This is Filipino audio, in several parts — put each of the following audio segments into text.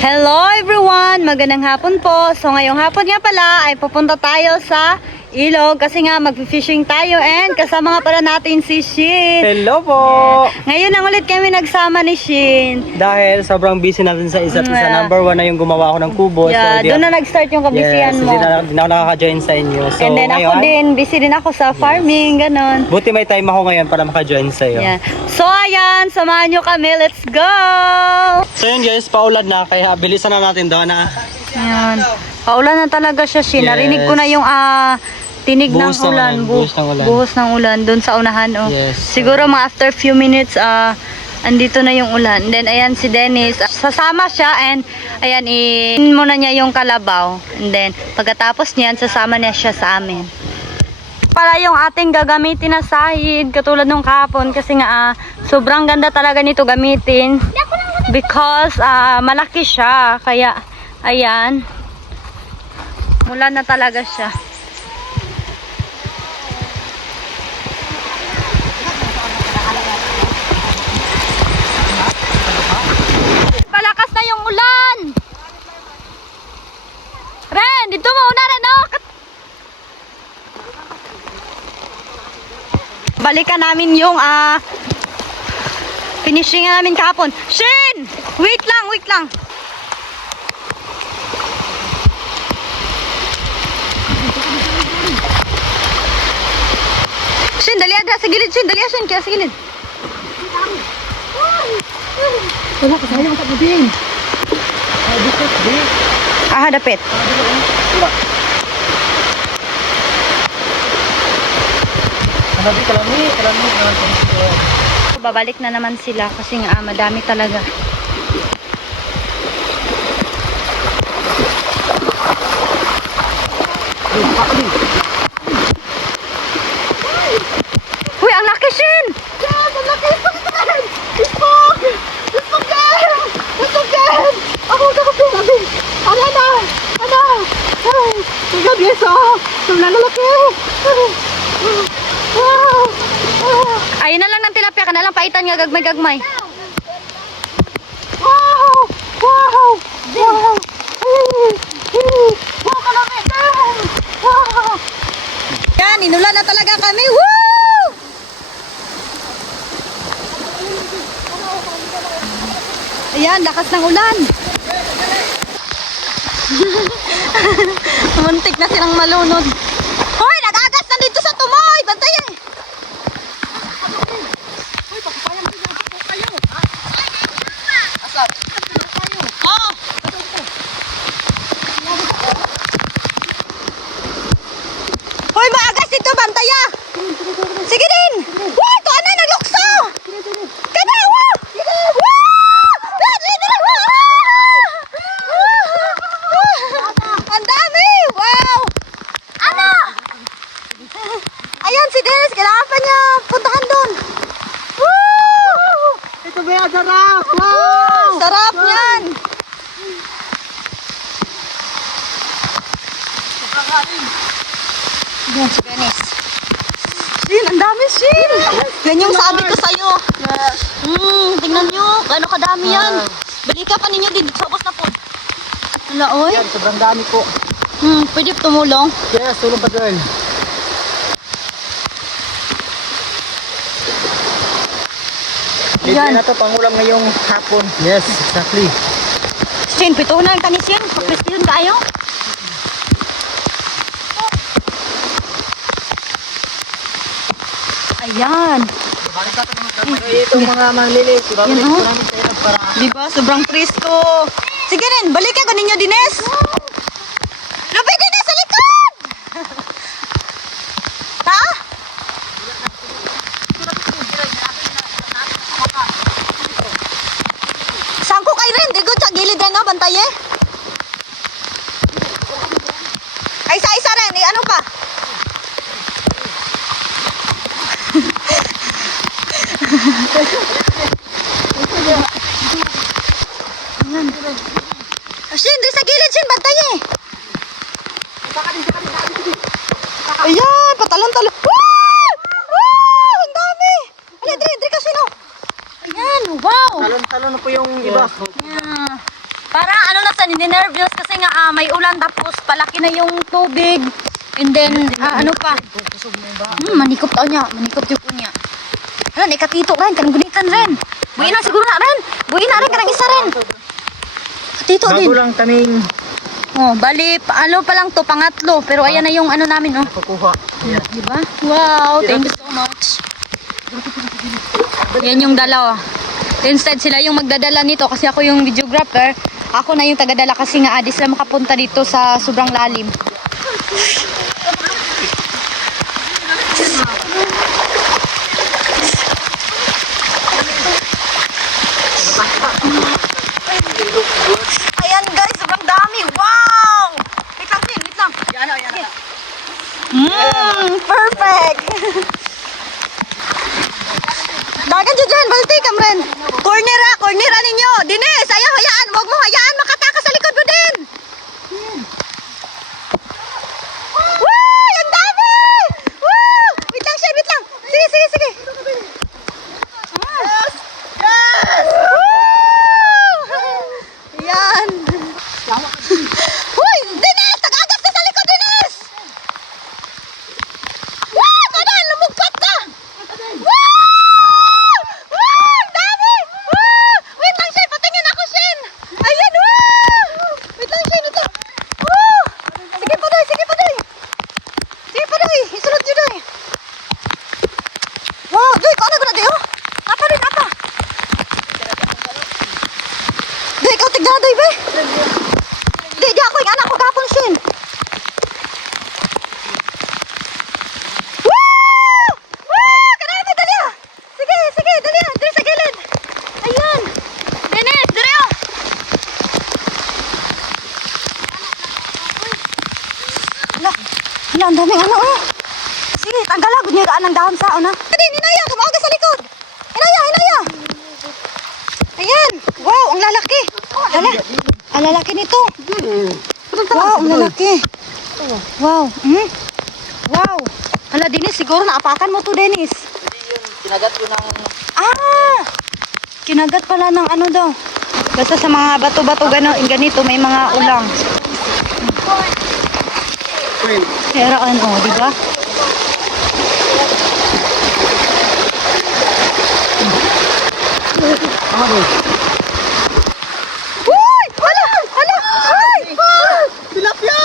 Hello everyone! Magandang hapon po. So ngayong hapon nga pala ay pupunta tayo sa ilog kasi nga mag-fishing tayo and kasama nga pala natin si Shin. Hello po! Ngayon lang ulit kami nagsama ni Shin. Dahil sobrang busy natin sa isa't isa. Yeah. Number one na yung gumawa ako ng kubo. Yeah, doon na nag-start yung kabisihan yes, mo. Hindi na ako nakaka-join sa inyo. So, And then ako ngayon, din, busy din ako sa farming, ganon. buti may time ako ngayon para maka-join sa iyo. Yeah. So ayan, samahan nyo kami. Let's go! So yun guys, paulan na. Kaya bilisan na natin daw na. Ayan. Paulan na talaga siya, Shin. Yes. Narinig ko na yung tinig ng Buhos ng ulan. ulan, buhos ng ulan. Buhos ng ulan doon sa unahan. Oh. Yes. Siguro mga after few minutes, andito na yung ulan. And then ayan si Dennis. Sasama siya and ayan, muna niya yung kalabaw. And then pagkatapos niyan, sasama niya siya sa amin. Para yung ating gagamitin na sahid, katulad nung kahapon kasi nga sobrang ganda talaga nito gamitin. Because malaki siya. Kaya ayan. Mula na talaga siya. Palakas na yung ulan. Ren, dito mo una na no. Balikan namin yung finishing namin kahapon. Shin! Wait lang, wait lang. Shin, dali ada sa gilid, Shin, dali Shin, kaya sa gilid. Wala ka sayang sa gabing. Dapit. Kalami. Babalik na naman sila kasi nga madami talaga. Uy, ang laki, Shin! Yes, ang laki! It's fog! It's fog again! It's fog again! Ako sabi! Ano? Ang gabi sa! Sobrang lalaki! Wow! Ayun na lang ng tilapia ka na lang paitan nga gagmay-gagmay. Wow! Wow! Wow! Wow, kalami! Wow! Yan, inulan na talaga kami. Woo! Ayan, lakas ng ulan. Muntik na silang malunod. Hoy, nag-agas na dito sa tumoy. Bantay eh. Oh. Hoy, maagas dito, bantaya. Sige din. Wow, to ano, naglukso. Kana, wow. Wow. Ang dami. Wow. Ano? Ayan, si Dennis. Kailangan pa niya puntahan doon. Woo! Ito ba yung sarap? Wow! Sarap niyan. Yan si Dennis. Shin, ang dami, Shin. Yan yung sabi ko sa'yo. Tingnan nyo. Gano'ng kadami yan. Balika pa ninyo dito. Sabos na po. Wala, oy. Yan, sobrang dami po. Pwede tumulong. Yes, tulong pa girl. Yan. Yan na to, pangulam ngayong hapon. Yes, exactly. Shin, pito na ang tanis yan. Pakrisyon kayo. Ayan. Itong mga manlilis, Yan, oh. para Diba? Sobrang presko. Sige rin, balikan ko ninyo, Dines. Lupi, Dines, sa likod! Ha? Saan ko kay rin? Digod sa gilid rin, no? Bantay eh. Ay, isa-isa rin. Eh, ano pa? Shin, di sa gilid, Shin, bantay eh. Ayan, patalon-talon. Wow! Wow! Ang dami! Alay, dre kasi no. Ayan, wow! Talon-talon na po yung iba. Yeah. Para ano hindi nervous kasi nga may ulan tapos palaki na yung tubig. And then, ano pa? Manikop tao niya. Manikop yung po niya. Hala, ikatito rin. Kanang gunitan rin. Buhin na siguro na rin. Buhin na rin. Kanang isa rin. Katito din. Bago lang kaming Oh, bali, ano pa lang to, pangatlo. Pero ayan na yung ano namin, oh. kukuha. Diba? Wow, thank you so much. Yan yung dalawa. Instead, sila yung magdadala nito kasi ako yung videographer. Ako na yung tagadala kasi nga di sila makapunta dito sa sobrang lalim. Ayan guys, sobrang dami. Wow! Wait lang, Tin. Wait lang. Perfect! Dagan dyan dyan, balti kamren. Cornera ninyo. Dines, ayaw, hayaan. Huwag mo hayaan, makataka sa likod mo din. Woo! Ang dami! Woo! Wait lang siya, wait lang. Sige, sige, sige. Yes! Yes! Woo! Yan. Uy, Dines! Tagagas ka sa likod, Dines! Woo! Tanan, lumugkat ka! Woo! Woo! Ang dami! Woo! Wait lang, Shen. Patingin ako, Shen. Ayan, woo! Wait lang, Shen. Ito. Woo! Sige pa, Doy. Sige pa, Doy. Sige pa, Doy. Isunod nyo, Doy. Wow, Doy. Kung ano ko na, Doy, oh. Apa, Doy, apa. Doy, ikaw tigda, Doy, be. Di ako yung anak ko kapon, Shen. Woo! Woo! Karami, dali ah. Sige, sige, dali ah. Dali sa gilid. Ayan. Dennis, dali ah. Hala, ang daming ano oh. Sige, tanggalagod niya gaan ng dahon sa una. Dali, Inaya, tumaga sa likod. Inaya, Inaya. Ayan. Wow, ang lalaki. Hala, ang lalaki nito. Wow, ang lalaki. Wow. Wow. Hala, Dennis, siguro naapakan mo to, Dennis. Kinagat ko ng Kinagat pala ng ano daw. Basta sa mga bato-bato ganito, may mga ulang. Heraan, oh, di ba? Uy! Hala! Hala! Ay! tilapia!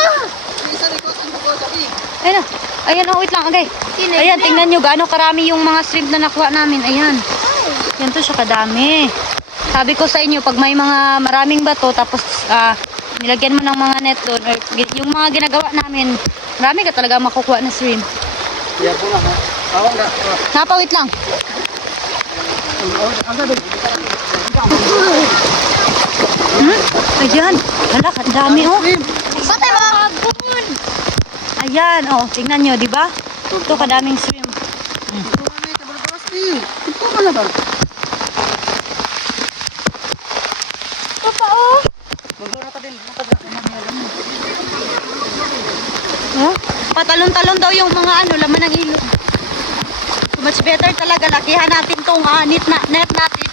Ayan na. Ayan, oh, wait lang. Okay. Ayan, tingnan nyo gaano karami yung mga shrimp na nakuha namin. Ayan. Yan to siya kadami. Sabi ko sa inyo, pag may mga maraming bato, tapos nilagyan mo ng mga net doon, or yung mga ginagawa namin, marami ka talaga makukuha na shrimp. Yan po na ha. Ako nga. Napawit lang. Ayan. Hala, kadami oh. Patay mga kapun. Ayan, oh. Tingnan nyo, di ba? Ito, kadaming shrimp. Ito ka na ba? Ito pa, oh. Magdura ka din. Huh? Patalon-talon daw yung mga ano, laman ng ilog. So much better talaga. Lakihan natin tong net natin.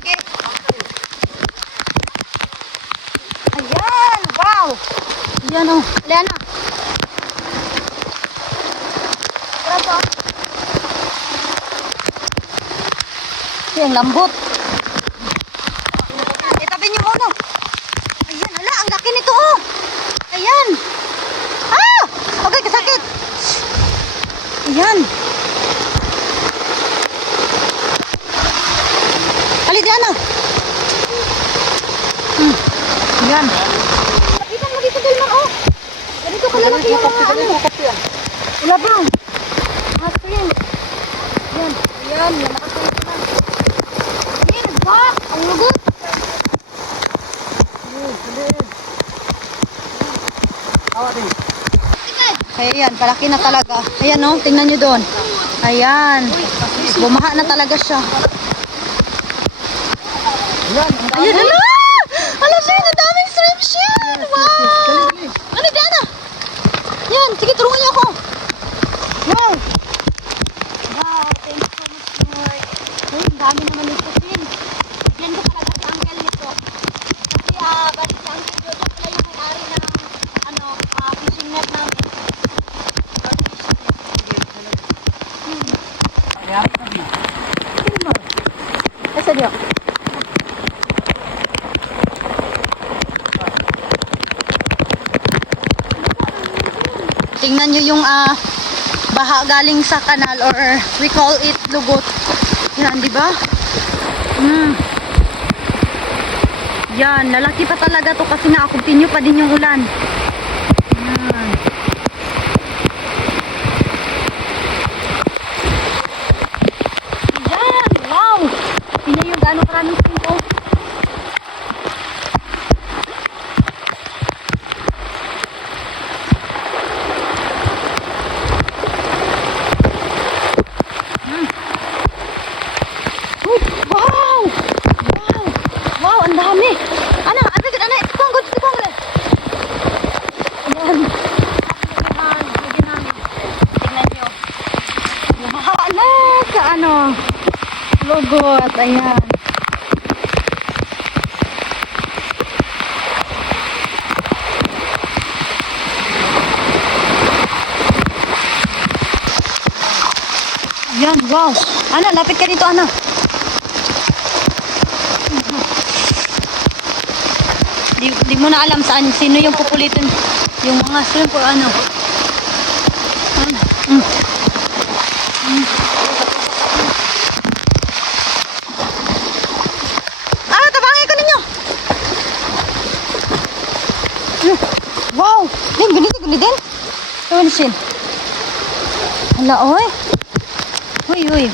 Okay. Ayan, wow. Ayan o. Ayan na. Grabe. Ang lambot. Itabi niyo muna. Ayan, hala, ang laki nito oh. Ayan. Ah! Okay, kasakit. Ayan. Halid yan ah. Ayan. Lapitan mo dito, Delmar oh. Ganito kalalaki yung mga ano. Ulabang. Mga shrimp. Ayan. Ayan, nakasulit na. Ayan, nagpak. Ang lugot. Kaya yan, palaki na talaga. Ayan oh, tingnan nyo doon. Ayan. Bumaha na talaga siya. Ayan, hala! Hala siya, ang daming shrimp siya! Wow! Ano, Diana? Yan, sige, tulungan niyo ako. Wow! Wow, thank you so much, Lord. dami naman nito, Sin. Yan ko talaga sa uncle nito. Kasi, basta sa uncle nito, pala yung may-ari ng, fishing net namin. Or fishing net. Asa diyo? Tingnan nyo yung baha galing sa kanal, or we call it lugot. Yan, di ba? Yan, lalaki pa talaga to kasi na-continue pa din yung ulan. Yan. Yan, wow! Tingnan yung gano'ng karaming sinto. Wow! Wow! Wow, ang dami! Ano? Ano? Tikong good! Ayan. Lagyan namin. Tingnan nyo. Wala sa lugot. Ayan. Ayan, wow! Ana, lapit ka dito, Ana. Di mo na alam sino yung pupulitin yung mga shrimp or ano. Tabangin ko ninyo. Wow, din gani din. Tuwan sin. Hala, oy. Uy.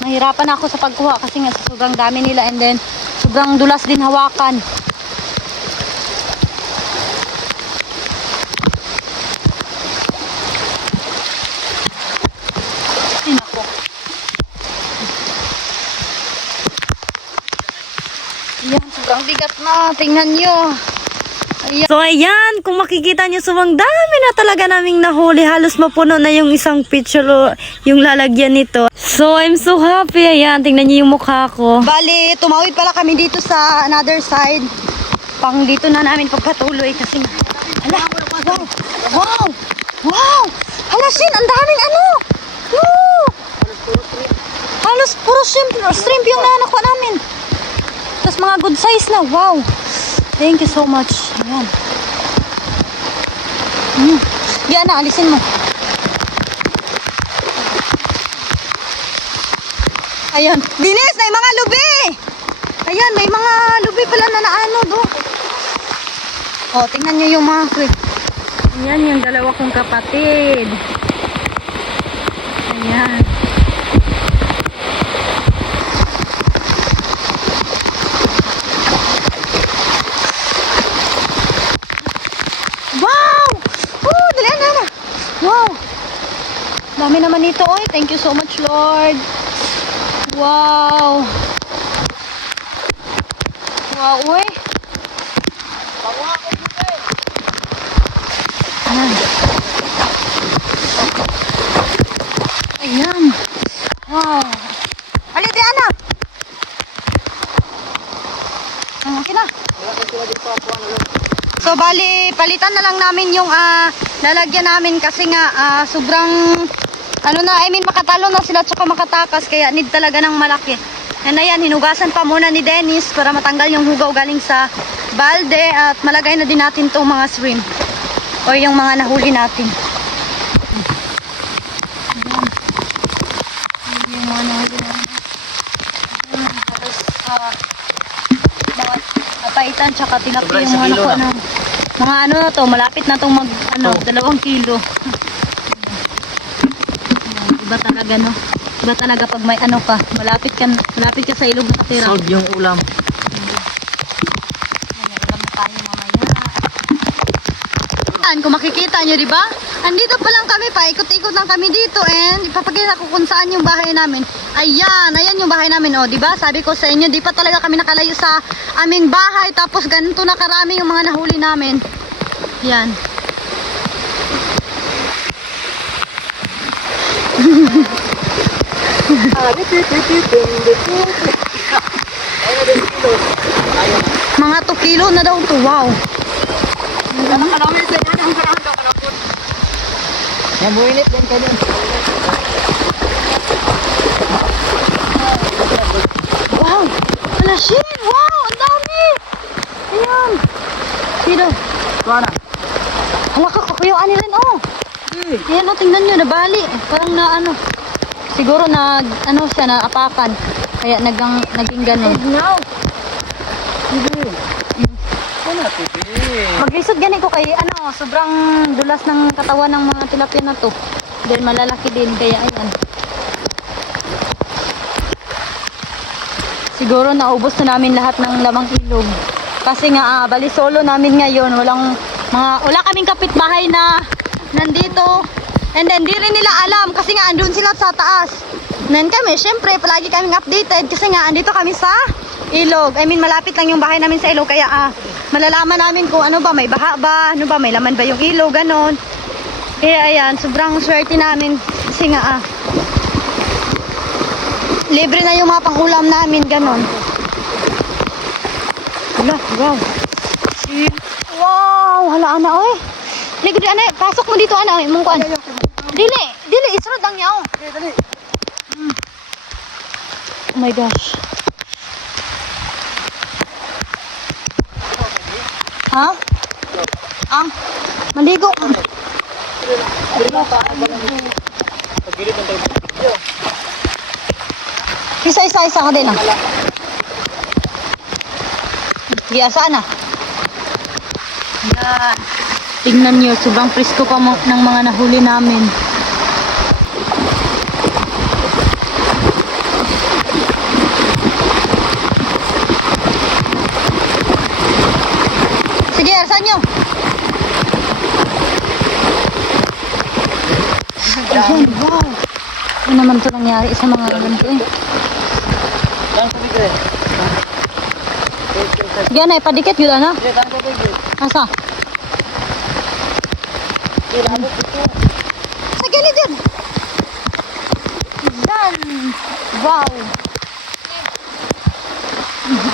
Mahirapan ako sa pagkuha kasi nga sobrang dami nila, and then sobrang dulas din hawakan. Ayan, sobrang bigat na. Tingnan nyo. Ayan. So, ayan. Kung makikita nyo, sobrang dami na talaga naming nahuli. Halos mapuno na yung isang picture, yung lalagyan nito. So, I'm so happy. Ayan, tingnan nyo yung mukha ko. Bali, tumawid pala kami dito sa another side. Pang dito na namin pagpatuloy kasi, ala, wow. Hala, Shin, ang daming Woo! Halos puro shrimp yung nakuha namin. Tapos mga good size na. Wow. Thank you so much. Ayan. Yan na, alisin mo. Ayan. Dinis, may mga lubi. Ayan, may mga lubi pala na do. O, tingnan nyo yung mga quick. Ayan, yung dalawa kong kapatid. Ayan. Wow! Dami naman nito, oy. Thank you so much, Lord. Wow! Wow, oy. Ayan. Wow. Aliti, anak. Okay na. So, bali, palitan na lang namin yung lalagyan namin kasi nga sobrang makatalo na sila tsaka makatakas, kaya need talaga ng malaki. And ayan, hinugasan pa muna ni Dennis para matanggal yung hugaw galing sa balde at malagay na din natin tong mga shrimp o yung mga nahuli natin. Ayan. Yung mga nahuli natin. Tapos mga napaitan tsaka tinapin yung mga nakuha na. Mga na to, malapit na tong mag 2 kilo. Iba talaga, no? Iba talaga pag may malapit ka sa ilog na tira. Solve yung ulam. Ulam na tayo mamaya. Kung makikita nyo, di ba? Andito pa lang kami, paikot-ikot lang kami dito, and ipapakita ko kung saan yung bahay namin. Ayan yung bahay namin, oh, di ba? Sabi ko sa inyo, di pa talaga kami nakalayo sa aming bahay, tapos ganito na karami yung mga nahuli namin. Yan. Mga 2 kilo na daw to. Wow. Yan, buinit din ka din. Wow. Wala shit. Wow. Ang dami. Ayan. Dito. Tuwana. Hala ka, kakuyuan nila rin. Oh. Ayan, oh, tingnan nyo. Nabali. Parang na ano. Siguro na ano siya na apakan. Kaya naging ganun. No. Sige. Ano ito, Maglisod gani ko kay ano, sobrang dulas ng katawan ng mga tilapia na to. Dahil malalaki din kaya ayan. Siguro naubos na namin lahat ng lamang ilog. Kasi nga bali solo namin ngayon, wala kaming kapitbahay na nandito. And then di rin nila alam kasi nga andun sila sa taas. Nan kami, syempre palagi kaming updated kasi nga andito kami sa ilog. I mean malapit lang yung bahay namin sa ilog kaya malalaman namin kung ano ba, may baha ba, ano ba, may laman ba yung ilog, ganon. Kaya ayan, sobrang swerte namin kasi nga libre na yung mga pangulam namin, ganon. Hala, wow. Wow, hala ana, oy. Ligo di ana, pasok mo dito ana, imong kuan. Dili, isrod lang yaw. Dali. Oh my gosh. Ha? Maligo. Isa ka din Sige, asaan Yan. Tingnan nyo, sobrang presko pa ng mga nahuli namin. Sige, alsan nyo. Ayan, wow. Ano naman ito nangyari sa mga ganito Sige na, ipadikit yun na. Asa? Sa gilid yun. Yan. Wow.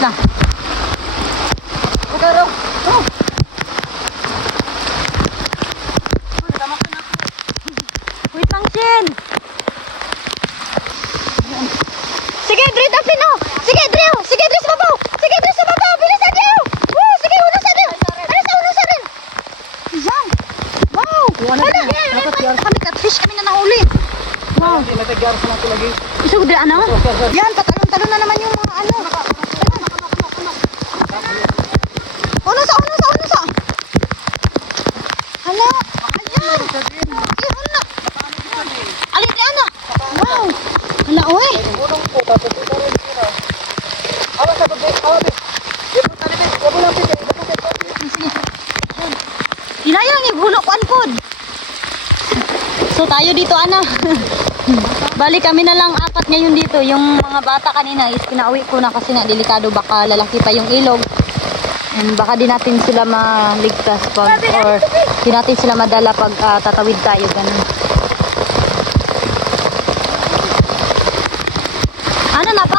Lang. Pero, oh. Wait lang, Shin. Sige, Dre, daplin, oh. Sige, Dre, oh. Sige, Dre, sa babaw. Sige, Dre, sa babaw. Bilisan niyo. Sige, unusan rin. Unusan rin. Yan. Wow. Kami catfish kami na nahuli. Wow. Isa ko, Dre, ano? Yan, patalon-talon na naman yung mga ano. Unusa. Hala. Ayan. Hala. Alin ni Ana. Wow. Hala, oy. Hinayang ihulok anpod. So tayo dito, Ana. Balik kami na lang 4 ngayon dito. Yung mga bata kanina is pinauwi ko na kasi nga delikado, baka lalaki pa yung ilog. And baka di natin sila maligtas pag or di natin sila madala pag tatawid tayo ganun. Ano na pa?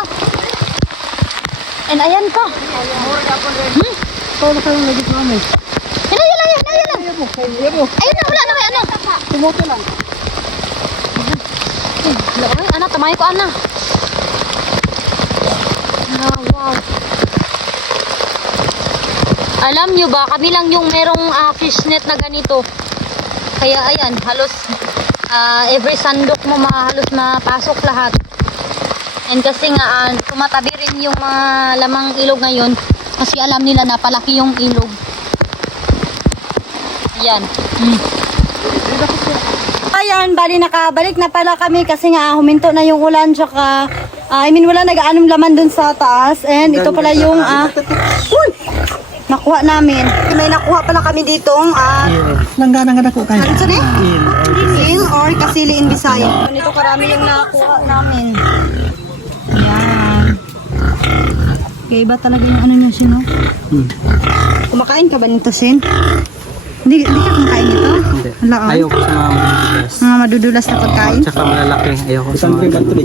And ayan pa. Tawag ka lang lagi sa amin. Ayun na, wala na may ano. Tumuto lang. Ana, tamay ko, Ana. Wow. Alam nyo ba, kami lang yung merong fishnet na ganito. Kaya ayan, halos every sandok mo halos mapasok lahat. And kasi nga, tumatabi rin yung mga lamang ilog ngayon. Kasi alam nila na palaki yung ilog. Ayan. Ayan, bali nakabalik na pala kami kasi nga huminto na yung ulan. Tsaka, wala nag-aanong laman dun sa taas. And ito pala yung, nakuha namin. May nakuha pala kami ditong, Langganang ka na ko kayo. ano sabi? Il or kasili in Bisaya. Ganito karami yung nakuha namin. Ayan. Kaya iba talaga yung ano niya, Sin, no? Kumakain ka ba nito, Sin? Hindi ka kumakain nito? Hindi. Wala, oh. Ayoko sa mga madudulas. Mga madudulas na pagkain. Tsaka malalaki. Ayoko sa mga ganun.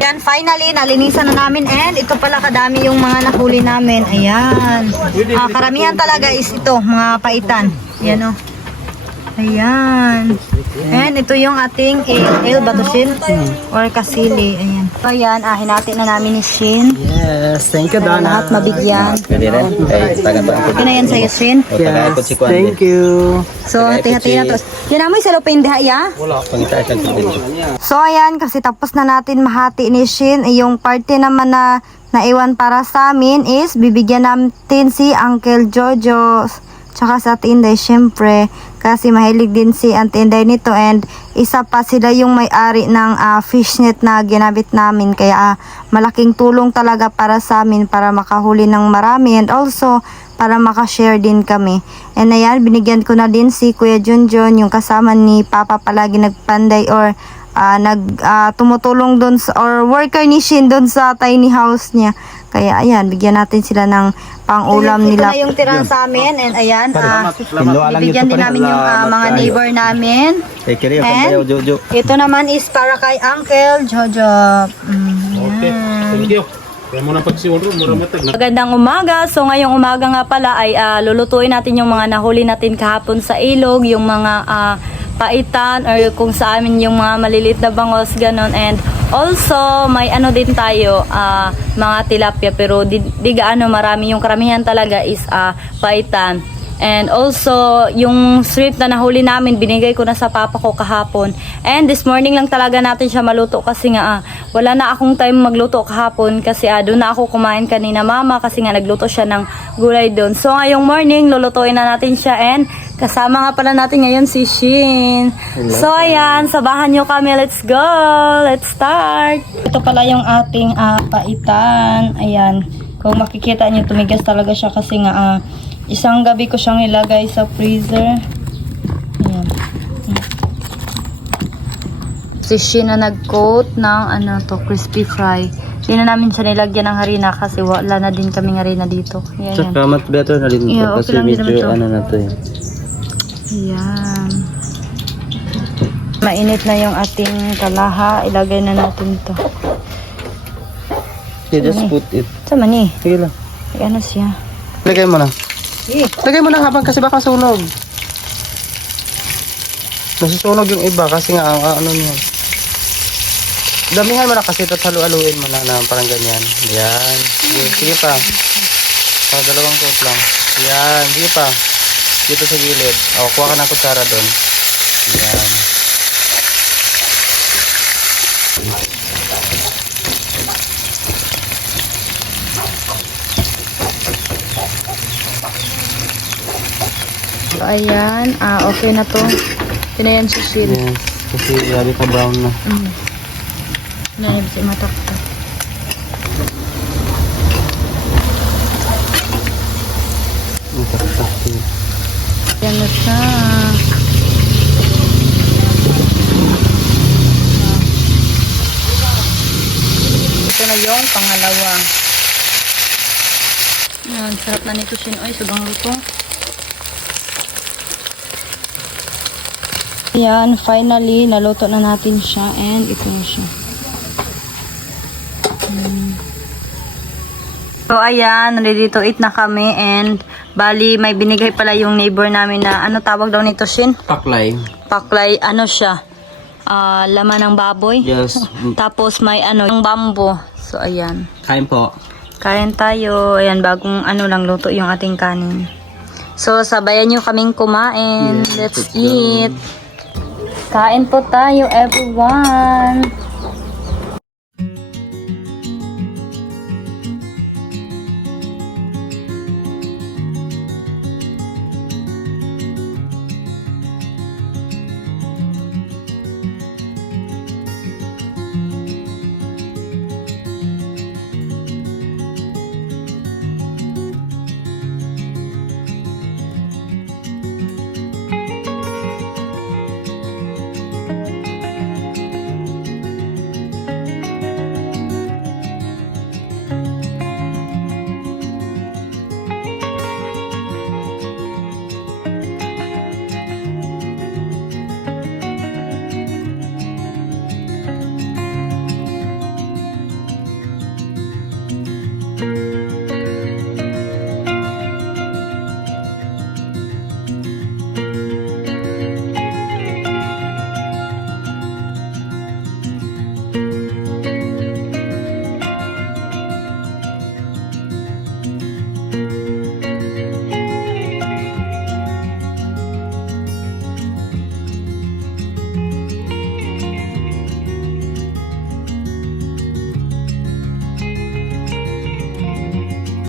Yan, finally, nalinisan na namin and ito pala kadami yung mga nahuli namin. Ayan. Karamihan talaga is ito, mga paitan. Ayan o. Ayan. And ito yung ating ale ba to, Shin? Or kasili. Ayan. So, ayan, hinati na namin ni Shin. Yes, thank you, Para Donna. lahat mabigyan. Yun na yan sa'yo, Shin. Yes, thank you. So, hati-hati na to. Yan naman yung salopin diha, ya? So, ayan, kasi tapos na natin mahati ni Shin. Yung party naman na naiwan para sa amin is bibigyan natin si Uncle Jojo. Tsaka sa Tinday, syempre. Kasi mahilig din si Tinday nito. And isa pa sila yung may-ari ng fishnet na ginabit namin. Kaya malaking tulong talaga para sa amin para makahuli ng marami. And also, para makashare din kami. And ayan, binigyan ko na din si Kuya Junjun, yung kasama ni Papa palagi nagpanday or tumutulong doon or worker ni Shin doon sa tiny house niya. Kaya ayan, bigyan natin sila ng pang-ulam nila. Ito na yung tira sa amin and ayan, bibigyan din namin yung mga neighbor namin. And ito naman is para kay Uncle Jojo. Thank you. Kaya muna pagsiwaro, mura matag na. Magandang umaga. So ngayong umaga nga pala ay lulutuin natin yung mga nahuli natin kahapon sa ilog, yung mga paitan or kung sa amin yung mga maliliit na bangos, ganon. And also may ano din tayo, mga tilapia pero di gaano marami. Yung karamihan talaga is paitan. And also, yung shrimp na nahuli namin, binigay ko na sa papa ko kahapon. And this morning lang talaga natin siya maluto kasi nga wala na akong time magluto kahapon kasi doon na ako kumain kanina mama kasi nga nagluto siya ng gulay doon. So ngayong morning, lulutuin na natin siya and kasama nga pala natin ngayon si Shin. So ayan, sabahan nyo kami. Let's go! Let's start! Ito pala yung ating paitan. Ayan. Kung makikita nyo, tumigas talaga siya kasi nga isang gabi ko siyang nilagay sa freezer. Ayan. Si Shin na nag-coat ng crispy fry. Hindi na namin siya nilagyan ng harina kasi wala na din kaming harina dito. Ayan, Tsaka much better na rin ito Yeah, okay kasi lang din medyo naman to. na to eh. Ayan. Mainit na yung ating kalaha. Ilagay na natin to. Okay, just put it. Sama ni. Sige lang. Ay, ano siya? Lagay mo na. Lagay mo na habang kasi baka sunog. Nasusunog yung iba kasi nga ano niya. Damihan mo na kasi ito, halu-haluin mo na parang ganyan. Yan. Sige pa. Dalawang coat lang. Yan. Sige pa. Dito sa gilid. Kuha ka ng kutsara doon. Yan. So, ayan. Okay na to. Pinayan si Shin. Yes. Kasi lagi ka brown na. Nanib si matak to. Yan na siya. Ito na yung pangalawa. Yan, sarap na nito Shin. Ay, sobrang luto. Yan, finally, naluto na natin siya and ito na siya. So, ayan, ready to eat na kami and bali, may binigay pala yung neighbor namin na, ano tawag daw nito, Shin? Paklay. Paklay, ano siya? Laman ng baboy. Yes. Tapos may yung bambo. So, ayan. Kain po. Kain tayo. Ayan, bagong ano lang luto yung ating kanin. So, sabayan nyo kaming kumain. Let's eat. Kain po tayo, everyone.